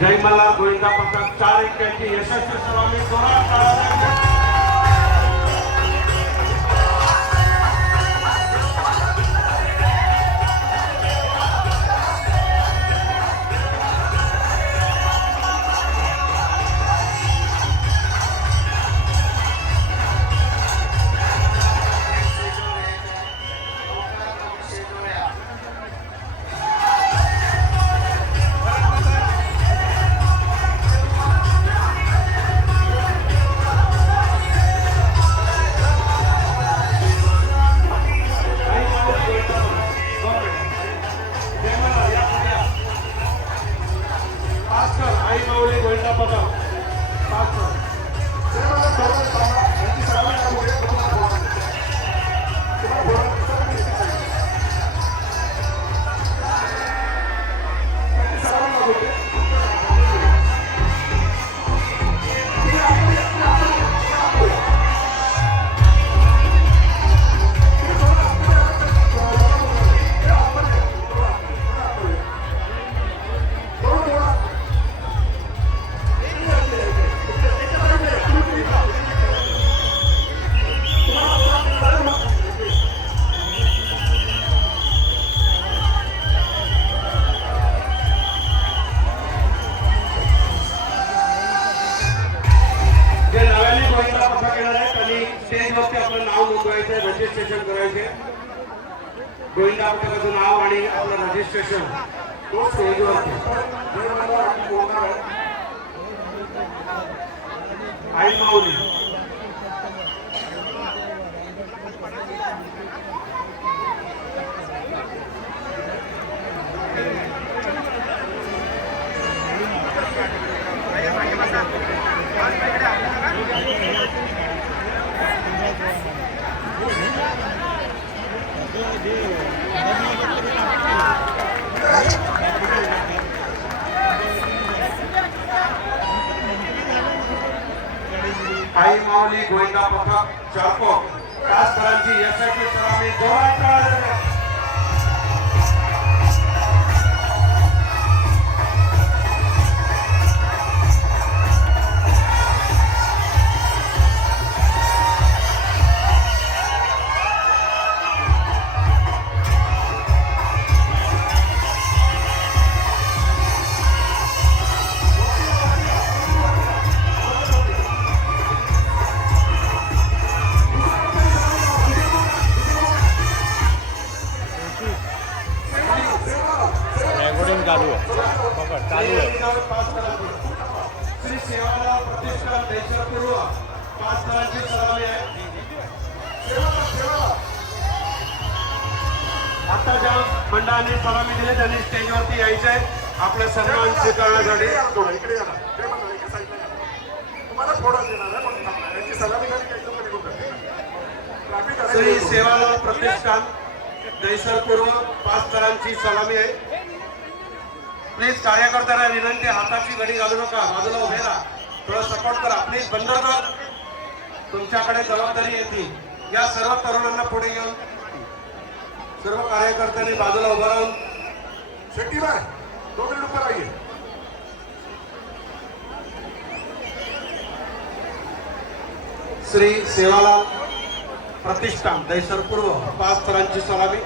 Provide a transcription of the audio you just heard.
जय मल्हार गोविंदा पथक 4-1 यशस्वी सलामी जोरात रजिस्ट्रेशन करायचे गोविंदा पथकाचं नाव आणि आपलं रजिस्ट्रेशन तो स्टेजवरती आई माऊली आई माऊली गोविंदा पथक चारकोप कासकरांची यशस्वी सलामी जोरात चालू है श्री सेवालाल प्रतिष्ठान देशपूर्व 5 तारांची सलामी आहे आता ज्या मंडळाने सलामी दिली त्यांनी स्टेजवरती यायचे आपला सन्मान स्वीकारण्यासाठी श्री सेवालाल प्रतिष्ठान देशपूर्व 5 तारांची सलामी आहे प्लीज कार्यकर्त्यांना विनंती हाताची घडी घालू नका बाजूला उभे राहा थोडं सपोर्ट करा प्लीज बंद कर तुमच्याकडे जबाबदारी येते या सर्व तरुणांना पुढे घेऊन सर्व कार्यकर्त्यांनी बाजूला उभं राहून शेट्टी बाय 2 मिनिट ऊपर आइए श्री सेवालाल प्रतिष्ठान दैसरपूर्व 5 तारांची सलामी